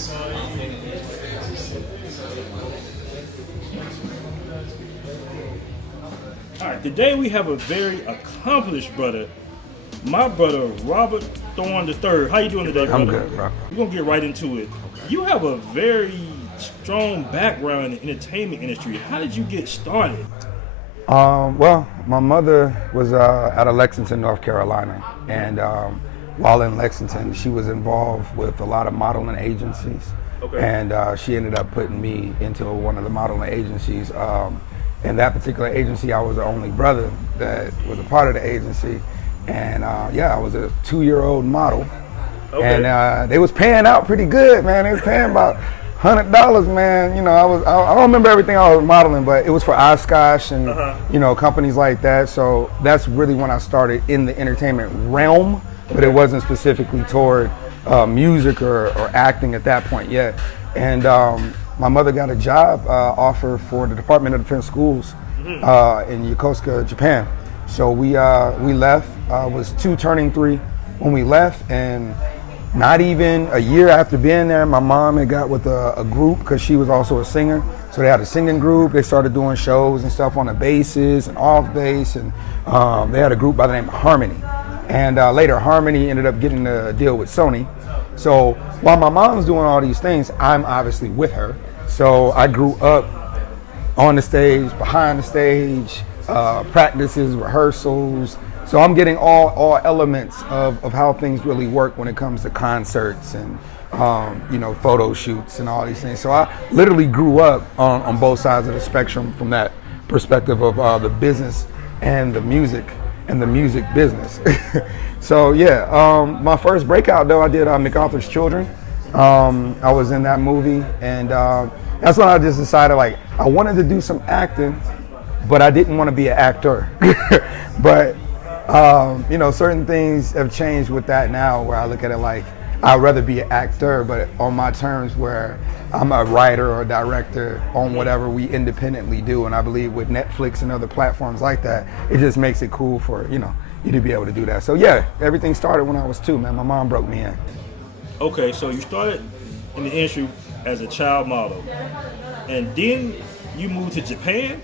All right, today we have a very accomplished brother, my brother Robert Thorn III. How you doing today, brother? I'm good, bro. We're gonna get right into it. You have a very strong background in the entertainment industry. How did you get started? Well, my mother was out of Lexington, North Carolina, and while in Lexington, she was involved with a lot of modeling agencies. Okay. And she ended up putting me into one of the modeling agencies. In that particular agency, I was the only brother that was a part of the agency. And I was a 2-year-old model. Okay. And they was paying out pretty good, man. They was paying about $100, man. You know, I don't remember everything I was modeling, but it was for Oshkosh and, companies like that. So that's really when I started in the entertainment realm, but it wasn't specifically toward music or acting at that point yet. And my mother got a job offer for the Department of Defense Schools in Yokosuka, Japan. So we left. I was 2 turning 3 when we left, and not even a year after being there, my mom had got with a group because she was also a singer. So they had a singing group. They started doing shows and stuff on the bases and off base, and they had a group by the name of Harmony. And later, Harmony ended up getting a deal with Sony. So while my mom's doing all these things, I'm obviously with her. So I grew up on the stage, behind the stage, practices, rehearsals. So I'm getting all elements of how things really work when it comes to concerts and photo shoots and all these things. So I literally grew up on both sides of the spectrum from that perspective of the business and the music business. So my first breakout though, I did MacArthur's Children. I was in that movie, and that's when I just decided I wanted to do some acting, but I didn't want to be an actor. But certain things have changed with that now, where I look at it like I'd rather be an actor, but on my terms, where I'm a writer or a director on whatever we independently do. And I believe with Netflix and other platforms like that, it just makes it cool for you to be able to do that. So everything started when I was 2, man. My mom broke me in. Okay, so you started in the industry as a child model, and then you moved to Japan?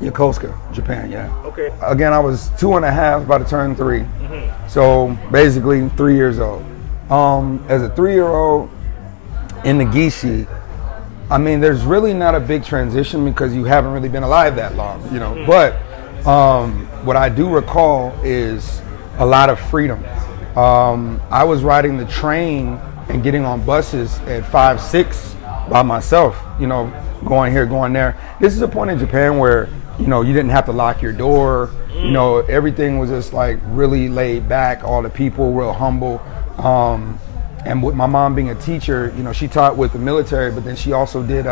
Yokosuka, Japan, yeah. Okay. Again, I was 2.5, about to turn 3. So basically 3 years old. As a 3-year-old in the Gishi, I mean, there's really not a big transition because you haven't really been alive that long, But what I do recall is a lot of freedom. I was riding the train and getting on buses at 5, 6 by myself, going here, going there. This is a point in Japan where, you didn't have to lock your door. Everything was just really laid back. All the people real humble. And with my mom being a teacher, she taught with the military, but then she also did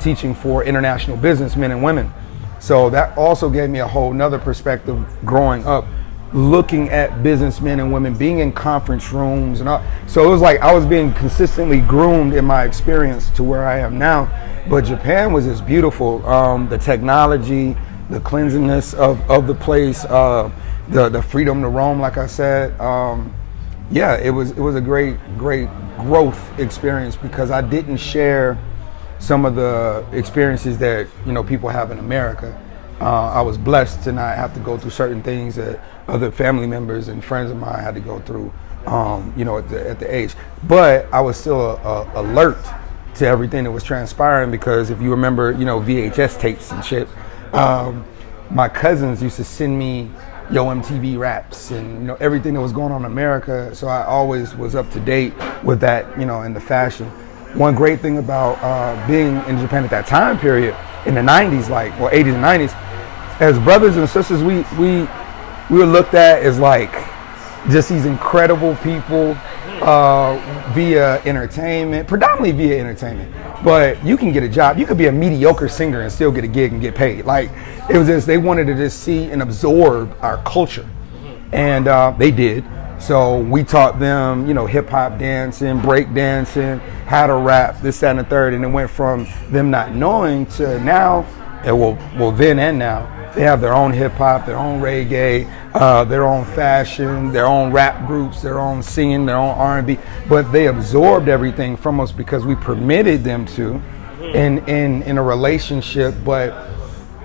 teaching for international businessmen and women. So that also gave me a whole nother perspective growing up, looking at businessmen and women, being in conference rooms and all. So it was like I was being consistently groomed in my experience to where I am now. But Japan was just beautiful. The technology, the cleanliness of the place, the freedom to roam, like I said. It was a great growth experience because I didn't share some of the experiences that people have in America. I was blessed to not have to go through certain things that other family members and friends of mine had to go through, at the age. But I was still alert to everything that was transpiring because if you remember, VHS tapes and shit, my cousins used to send me Yo MTV Raps and everything that was going on in America. So I always was up to date with that, in the fashion. One great thing about being in Japan at that time period in the 90s, 80s and 90s, as brothers and sisters, we were looked at as just these incredible people via entertainment, predominantly via entertainment. But you can get a job. You could be a mediocre singer and still get a gig and get paid. It was just, they wanted to just see and absorb our culture. And they did. So we taught them, hip hop dancing, break dancing, how to rap, this, that, and the third. And it went from them not knowing to now, then and now, They have their own hip hop, their own reggae, their own fashion, their own rap groups, their own singing, their own R&B. But they absorbed everything from us because we permitted them to in a relationship. But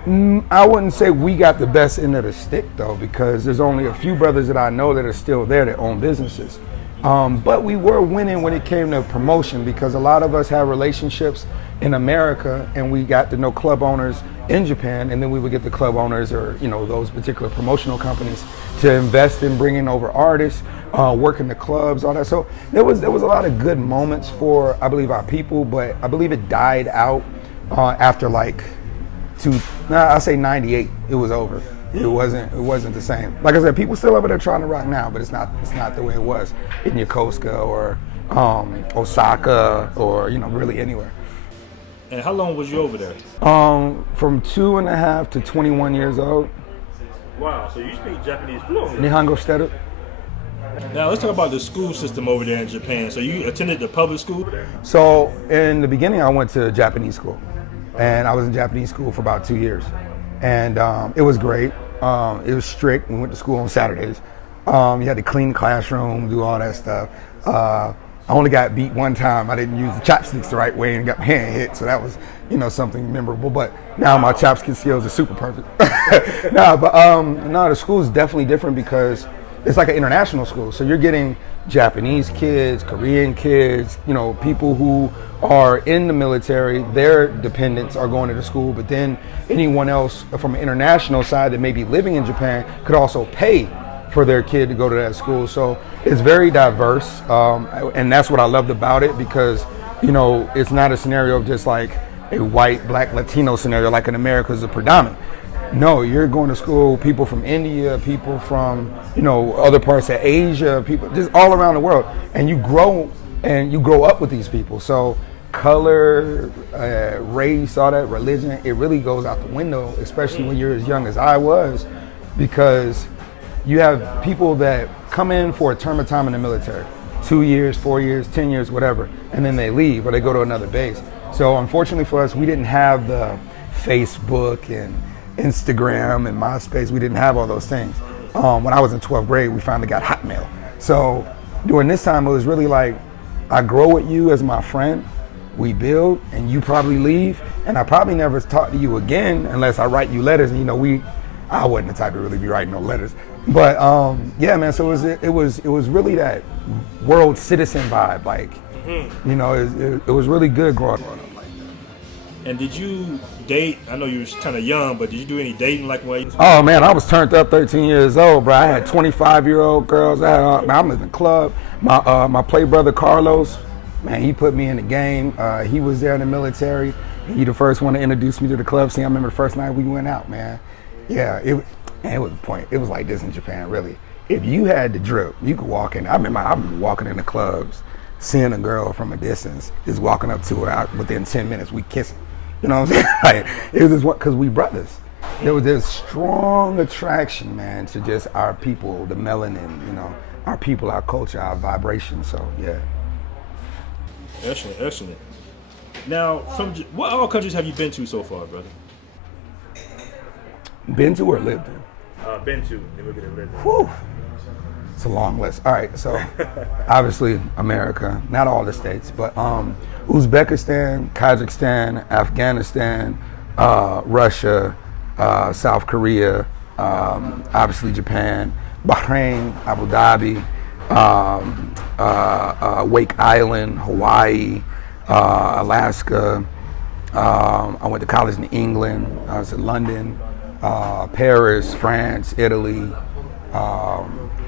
I wouldn't say we got the best end of the stick though, because there's only a few brothers that I know that are still there that own businesses. But we were winning when it came to promotion, because a lot of us have relationships in America and we got to know club owners in Japan, and then we would get the club owners or those particular promotional companies to invest in bringing over artists, working the clubs, all that. So there was a lot of good moments for, I believe, our people, but I believe it died out after I say 98. It was over. It wasn't the same. Like I said, people still over there trying to rock now, but it's not the way it was in Yokosuka or Osaka or really anywhere. And how long was you over there? From 2.5 to 21 years old. Wow, so you speak Japanese fluently. Nihongo shiteru. Now let's talk about the school system over there in Japan. So you attended the public school? So in the beginning, I went to Japanese school, and I was in Japanese school for about 2 years, and it was great. It was strict. We went to school on Saturdays. You had to clean the classroom, do all that stuff. I only got beat one time. I didn't use the chopsticks the right way and got my hand hit, so that was, something memorable. But now my chopstick skills are super perfect. The school is definitely different because it's like an international school. So you're getting Japanese kids, Korean kids, people who are in the military. Their dependents are going to the school, but then anyone else from an international side that may be living in Japan could also pay for their kid to go to that school. So it's very diverse, and that's what I loved about it, because it's not a scenario of just like a white, black, Latino scenario like in America is a predominant. No, you're going to school, people from India, people from other parts of Asia, people just all around the world, and you grow up with these people. So color, race, all that, religion, it really goes out the window, especially when you're as young as I was, because you have people that come in for a term of time in the military, 2 years, 4 years, 10 years, whatever, and then they leave or they go to another base. So unfortunately for us, we didn't have the Facebook and Instagram and MySpace. We didn't have all those things. When I was in 12th grade, we finally got Hotmail. So during this time, it was really like, I grow with you as my friend, we build, and you probably leave, and I probably never talk to you again unless I write you letters. And I wasn't the type to really be writing no letters. But yeah, man. So it was really that world citizen vibe. Like, it was really good growing up like that. And did you date? I know you was kind of young, but did you do any dating like when? Oh man, I was turned up 13 years old, bro. I had 25-year-old girls. I was in the club. My play brother Carlos, man, he put me in the game. He was there in the military. He the first one to introduce me to the club scene. I remember the first night we went out, man. Yeah, it was a point. It was like this in Japan, really. If you had the drip, you could walk in. I remember walking in the clubs, seeing a girl from a distance, just walking up to her. Within 10 minutes, we kissing. You know what I'm saying? Like, it was just because we brothers. There was this strong attraction, man, to just our people, the melanin, our people, our culture, our vibration. So, yeah. Excellent. Now, what all countries have you been to so far, brother? Been to or lived in? Been to. Then we're gonna live in. Whew. It's a long list. All right, so obviously America, not all the states, but Uzbekistan, Kazakhstan, Afghanistan, Russia, South Korea, obviously Japan, Bahrain, Abu Dhabi, Wake Island, Hawaii, Alaska. I went to college in England. I was in London, Paris, France, Italy,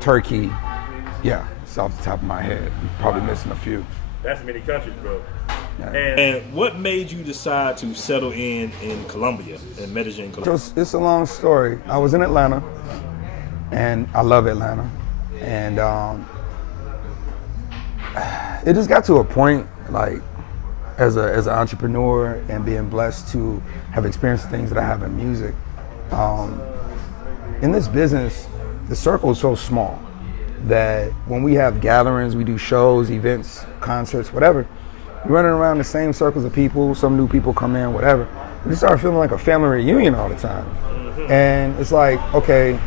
Turkey. Yeah, it's off the top of my head. I'm probably missing a few. That's many countries, bro. Yeah. And what made you decide to settle in Colombia, in Medellin, Colombia? So it's a long story. I was in Atlanta, and I love Atlanta. And it just got to a point, like, as an entrepreneur and being blessed to have experienced things that I have in music. In this business, the circle is so small that when we have gatherings, we do shows, events, concerts, whatever, we're running around the same circles of people, some new people come in, whatever. We just start feeling like a family reunion all the time. And it's like, okay,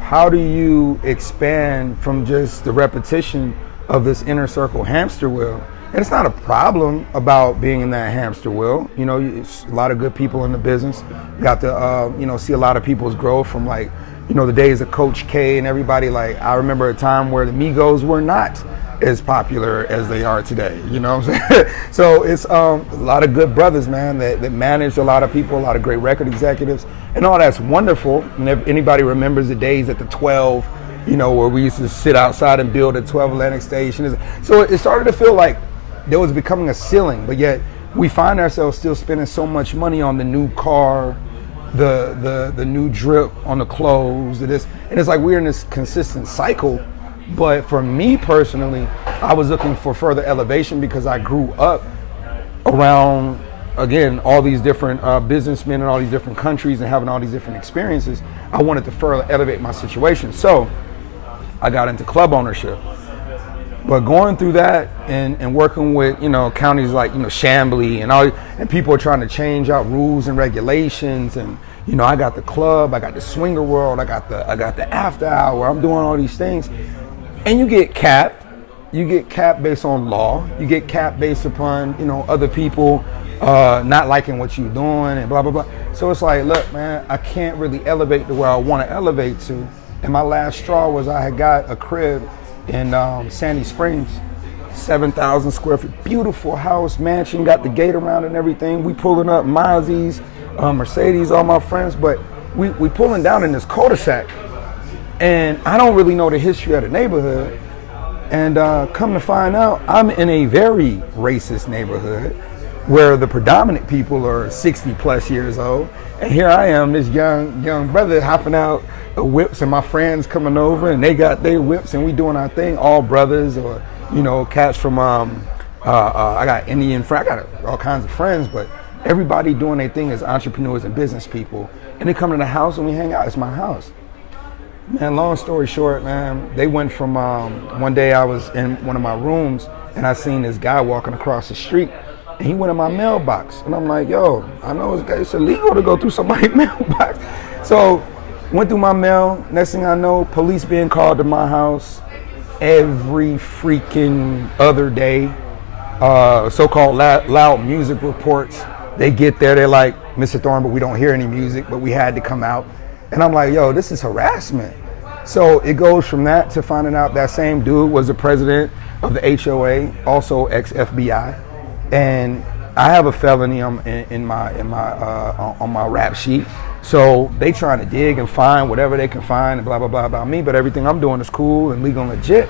how do you expand from just the repetition of this inner circle hamster wheel? And it's not a problem about being in that hamster wheel. You know, it's a lot of good people in the business. Got to, see a lot of people's growth from like, the days of Coach K and everybody. Like, I remember a time where the Migos were not as popular as they are today. You know what I'm saying? So it's a lot of good brothers, man, that managed a lot of people, a lot of great record executives, and all that's wonderful. And if anybody remembers the days at the 12, where we used to sit outside and build at 12 Atlantic Station. So it started to feel like there was becoming a ceiling, but yet we find ourselves still spending so much money on the new car, the new drip on the clothes, and it's like we're in this consistent cycle. But for me personally, I was looking for further elevation because I grew up around, again, all these different businessmen in all these different countries and having all these different experiences. I wanted to further elevate my situation. So I got into club ownership. But going through that and working with, counties like, Chambly and people are trying to change out rules and regulations. And, I got the club, I got the swinger world, I got the after hour, I'm doing all these things. And you get capped. You get capped based on law. You get capped based upon, other people not liking what you're doing and blah, blah, blah. So it's like, look, man, I can't really elevate to where I want to elevate to. And my last straw was I had got a crib in Sandy Springs, 7,000 square feet, beautiful house, mansion, got the gate around and everything. We pulling up Mazzies, Mercedes, all my friends, but we pulling down in this cul-de-sac. And I don't really know the history of the neighborhood. And come to find out, I'm in a very racist neighborhood where the predominant people are 60 plus years old. And here I am, this young brother hopping out of whips, and my friends coming over and they got their whips and we doing our thing, all brothers or, cats from, I got Indian friends, I got all kinds of friends, but everybody doing their thing as entrepreneurs and business people. And they come to the house and we hang out, it's my house. Man, long story short, man, they went from, one day I was in one of my rooms and I seen this guy walking across the street and he went in my mailbox. And I'm like, yo, I know it's illegal to go through somebody's mailbox. So went through my mail, next thing I know, police being called to my house every freaking other day. So-called loud music reports. They get there, they're like, Mr. Thorn, but we don't hear any music, but we had to come out. And I'm like, yo, this is harassment. So it goes from that to finding out that same dude was the president of the HOA, also ex-FBI. And I have a felony on my rap sheet. So they trying to dig and find whatever they can find and blah, blah, blah about me. But everything I'm doing is cool and legal and legit.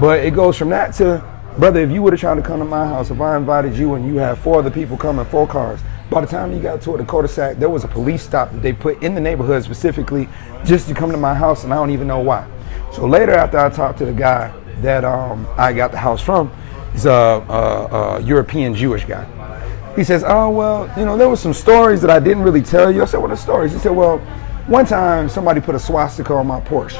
But it goes from that to, brother, if you would have tried to come to my house, if I invited you and you had 4 other people coming, 4 cars, by the time you got to the cul-de-sac, there was a police stop that they put in the neighborhood specifically just to come to my house, and I don't even know why. So later, after I talked to the guy that I got the house from, he's a European Jewish guy. He says, oh, well, there were some stories that I didn't really tell you. I said, what are the stories? He said, well, one time somebody put a swastika on my porch.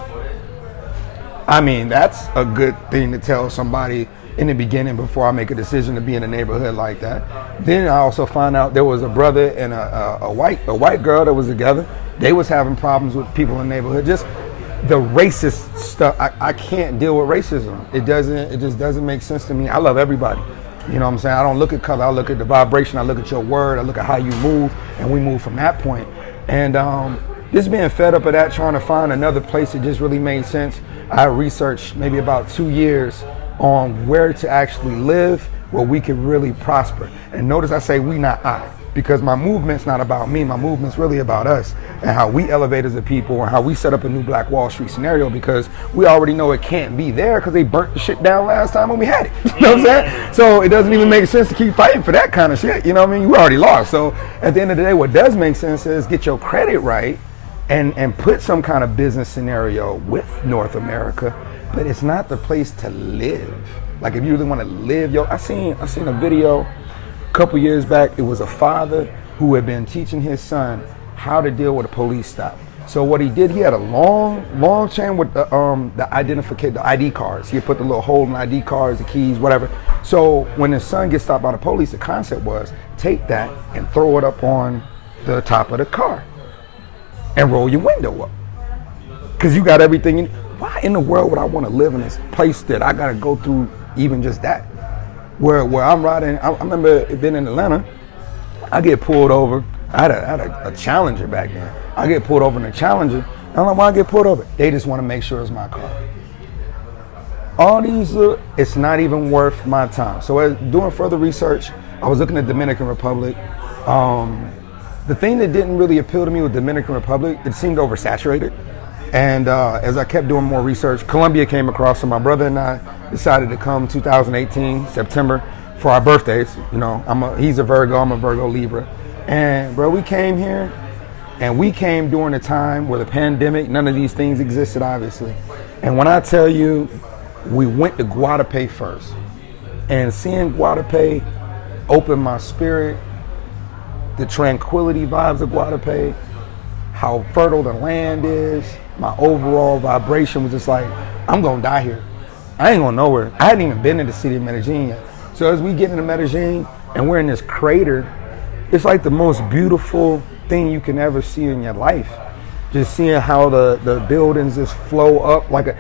I mean, that's a good thing to tell somebody in the beginning before I make a decision to be in a neighborhood like that. Then I also found out there was a brother and a white girl that was together. They was having problems with people in the neighborhood. Just the racist stuff. I can't deal with racism. It just doesn't make sense to me. I love everybody. You know what I'm saying? I don't look at color. I look at the vibration. I look at your word. I look at how you move, and we move from that point. And just being fed up of that, trying to find another place that just really made sense. I researched maybe about 2 years on where to actually live where we can really prosper. And notice I say we, not I, because my movement's not about me. My movement's really about us and how we elevate as a people and how we set up a new Black Wall Street scenario, because we already know it can't be there because they burnt the shit down last time when we had it. You know what I'm saying? So it doesn't even make sense to keep fighting for that kind of shit. You know what I mean? We already lost. So at the end of the day, what does make sense is get your credit right and put some kind of business scenario with North America. But it's not the place to live. Like if you really want to live, I seen a video a couple years back. It was a father who had been teaching his son how to deal with a police stop. So what he did, he had a long chain with the identification, the ID cards. He put the little hole in the ID cards, the keys, whatever. So when his son gets stopped by the police, the concept was take that and throw it up on the top of the car. and roll your window up. Because you got everything in. Why in the world would I want to live in this place that I got to go through even just that? Where I'm riding, I remember being in Atlanta, I get pulled over. I had a Challenger back then. I get pulled over in a Challenger. I don't know why I get pulled over. They just want to make sure it's my car. All these, it's not even worth my time. So as doing further research, I was looking at Dominican Republic. The thing that didn't really appeal to me with Dominican Republic, it seemed oversaturated. And as I kept doing more research, Colombia came across, so my brother and I decided to come 2018, September, for our birthdays. You know, he's a Virgo, I'm a Virgo Libra. And bro, we came here, and we came during a time where the pandemic, none of these things existed, obviously. And when I tell you, we went to Guadalupe first. And seeing Guadalupe opened my spirit, the tranquility vibes of Guadalupe, how fertile the land is, my overall vibration was just like, I'm gonna die here. I ain't going nowhere. I hadn't even been in the city of Medellin yet. So as we get into Medellin and we're in this crater, it's like the most beautiful thing you can ever see in your life. Just seeing how the buildings just flow up like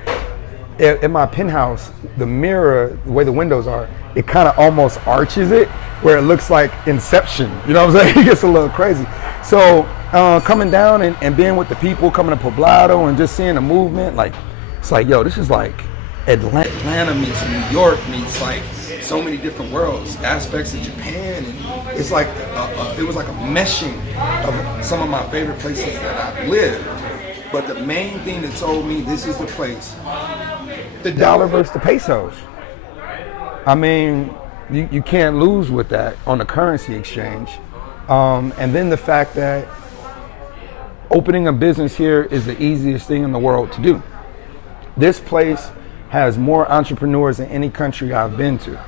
in my penthouse, the mirror, the way the windows are, it kind of almost arches it where it looks like Inception. You know what I'm saying? It gets a little crazy. So coming down and being with the people, coming to Poblado and just seeing the movement, like, it's like, yo, this is like Atlanta meets New York meets like so many different worlds, aspects of Japan. And it's like, it was like a meshing of some of my favorite places that I've lived. But the main thing that told me this is the place, the dollar versus the pesos. I mean, you can't lose with that on the currency exchange. And then the fact that opening a business here is the easiest thing in the world to do. This place has more entrepreneurs than any country I've been to.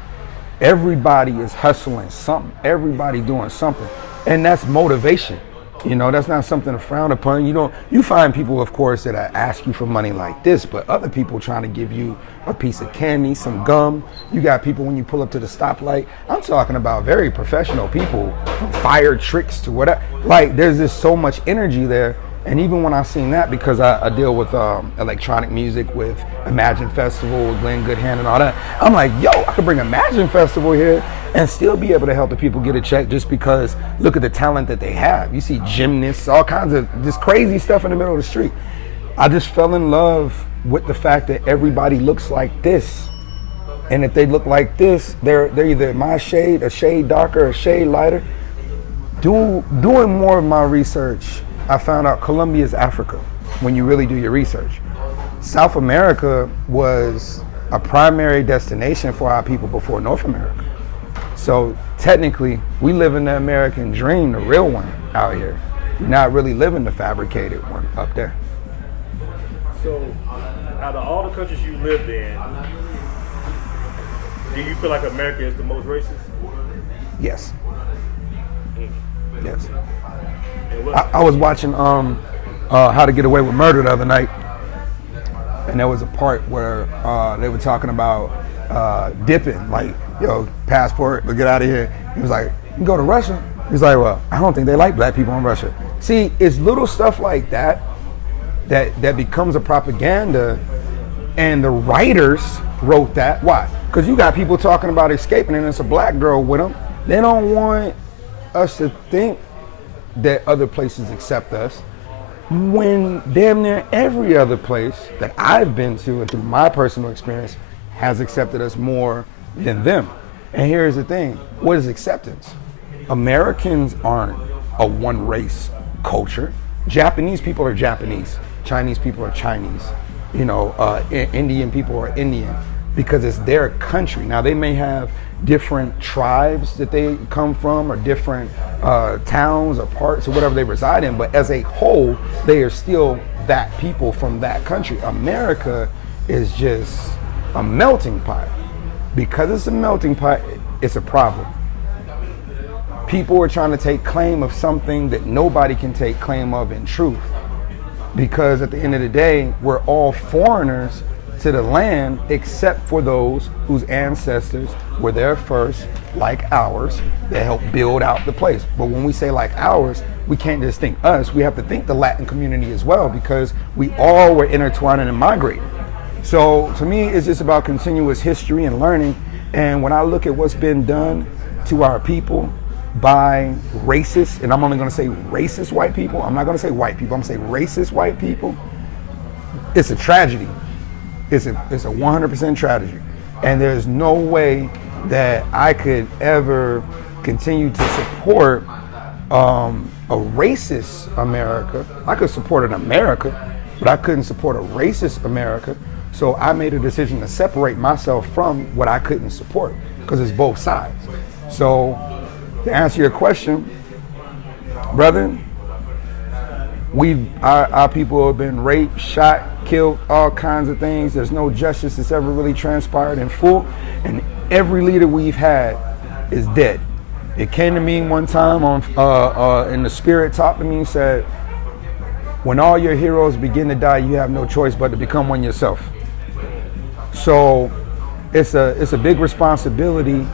Everybody is hustling something. Everybody doing something. And that's motivation. You know, that's not something to frown upon. You find people, of course, that ask you for money like this, but other people trying to give you a piece of candy, some gum. You got people when you pull up to the stoplight. I'm talking about very professional people, from fire tricks to whatever. Like, there's just so much energy there. And even when I seen that, because I deal with electronic music with Imagine Festival, with Glenn Goodhand and all that, I'm like, yo, I could bring Imagine Festival here and still be able to help the people get a check just because look at the talent that they have. You see gymnasts, all kinds of just crazy stuff in the middle of the street. I just fell in love with the fact that everybody looks like this. And if they look like this, they're either my shade, a shade darker, a shade lighter. Doing more of my research, I found out Colombia is Africa when you really do your research. South America was a primary destination for our people before North America. So technically, we live in the American dream, the real one out here. We're not really living the fabricated one up there. So, out of all the countries you lived in, do you feel like America is the most racist? Yes. Yes. I was watching How to Get Away with Murder the other night, and there was a part where they were talking about dipping, like, yo, passport, let's get out of here. He was like, you can go to Russia? He's like, well, I don't think they like black people in Russia. See, it's little stuff like that becomes a propaganda, and the writers wrote that. Why? Because you got people talking about escaping, and it's a black girl with them. They don't want us to think that other places accept us, when damn near every other place that I've been to, and through my personal experience, has accepted us more than them. And here's the thing, what is acceptance? Americans aren't a one race culture. Japanese people are Japanese. Chinese people are Chinese. Indian people are Indian, because it's their country. Now they may have different tribes that they come from, or different towns or parts or whatever they reside in, but as a whole, they are still that people from that country. America is just a melting pot. Because it's a melting pot, it's a problem. People are trying to take claim of something that nobody can take claim of in truth. Because at the end of the day, we're all foreigners to the land, except for those whose ancestors were there first, like ours, that helped build out the place. But when we say like ours, we can't just think us, we have to think the Latin community as well, because we all were intertwining and migrating. So to me, it's just about continuous history and learning. And when I look at what's been done to our people by racist, and I'm only gonna say racist white people, I'm not gonna say white people, I'm gonna say racist white people, it's a tragedy. It's a 100% tragedy. And there's no way that I could ever continue to support a racist America. I could support an America, but I couldn't support a racist America. So I made a decision to separate myself from what I couldn't support, because it's both sides. So to answer your question, brother, our people have been raped, shot, killed, all kinds of things. There's no justice that's ever really transpired in full, and every leader we've had is dead. It came to me one time in the spirit, talked to me and said, when all your heroes begin to die, you have no choice but to become one yourself. So it's a big responsibility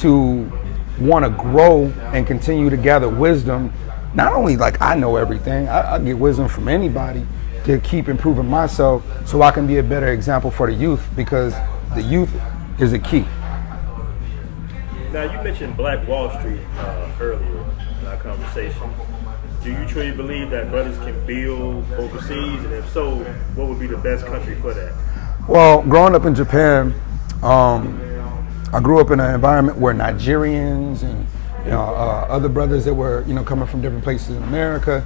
to want to grow and continue to gather wisdom. Not only like I know everything, I get wisdom from anybody to keep improving myself so I can be a better example for the youth, because the youth is a key. Now, you mentioned Black Wall Street earlier in our conversation. Do you truly believe that brothers can build overseas? And if so, what would be the best country for that? Well, growing up in Japan, I grew up in an environment where Nigerians and other brothers that were coming from different places in America,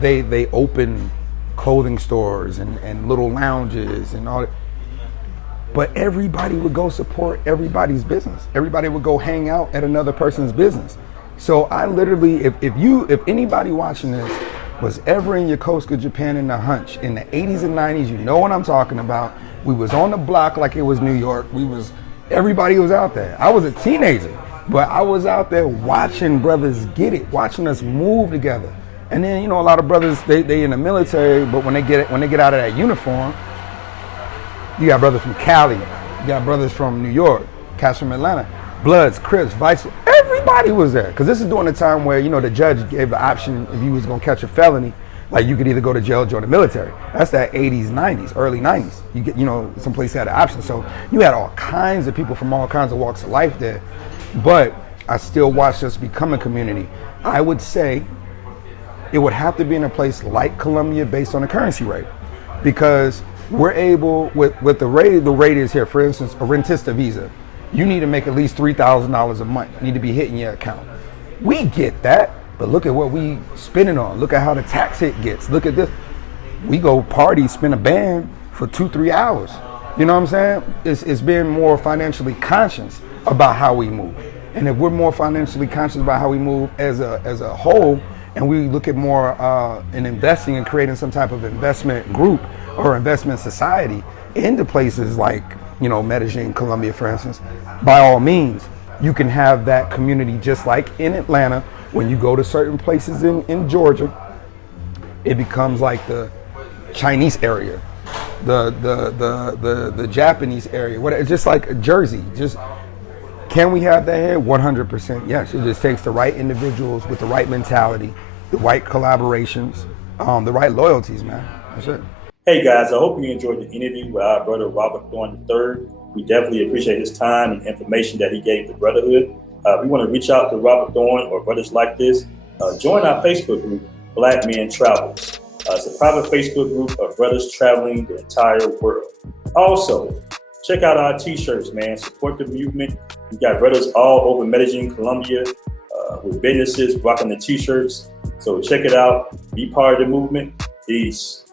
they opened clothing stores and little lounges and all that. But everybody would go support everybody's business. Everybody would go hang out at another person's business. So I literally, if anybody watching this was ever in Yokosuka, Japan in the hunch in the 80s and 90s, you know what I'm talking about. We was on the block like it was New York. Everybody was out there. I was a teenager, but I was out there watching brothers get it, watching us move together. And then, a lot of brothers, they in the military, but when they get out of that uniform, you got brothers from Cali, you got brothers from New York, cats from Atlanta, Bloods, Crips, Vice, everybody was there. Because this is during the time where, the judge gave the option if you was gonna catch a felony, like you could either go to jail or join the military. That's that 80s, 90s, early 90s. You get, some place had an option. So you had all kinds of people from all kinds of walks of life there. But I still watched us become a community. I would say it would have to be in a place like Colombia based on the currency rate, because we're able, with the rate is here, for instance, a rentista visa, you need to make at least $3,000 a month, you need to be hitting your account. We get that, but look at what we spending on. Look at how the tax hit gets. Look at this. We go party, spend a band for 2-3 hours. You know what I'm saying? It's being more financially conscious about how we move. And if we're more financially conscious about how we move as a whole, and we look at more in investing and creating some type of investment group or investment society into places like, Medellin, Colombia, for instance, by all means, you can have that community just like in Atlanta. When you go to certain places in Georgia, it becomes like the Chinese area, the Japanese area, whatever, just like Jersey. Just can we have that here? 100% yes. It just takes the right individuals with the right mentality, the right collaborations, the right loyalties, man. That's it. Hey guys, I hope you enjoyed the interview with our brother Robert Thorn III. We definitely appreciate his time and information that he gave the brotherhood. We want to reach out to Robert Thorn or brothers like this. Join our Facebook group, Blackmen Travels. It's a private Facebook group of brothers traveling the entire world. Also, check out our t-shirts, man. Support the movement. We got brothers all over Medellin, Colombia, with businesses rocking the t-shirts. So check it out. Be part of the movement. Peace.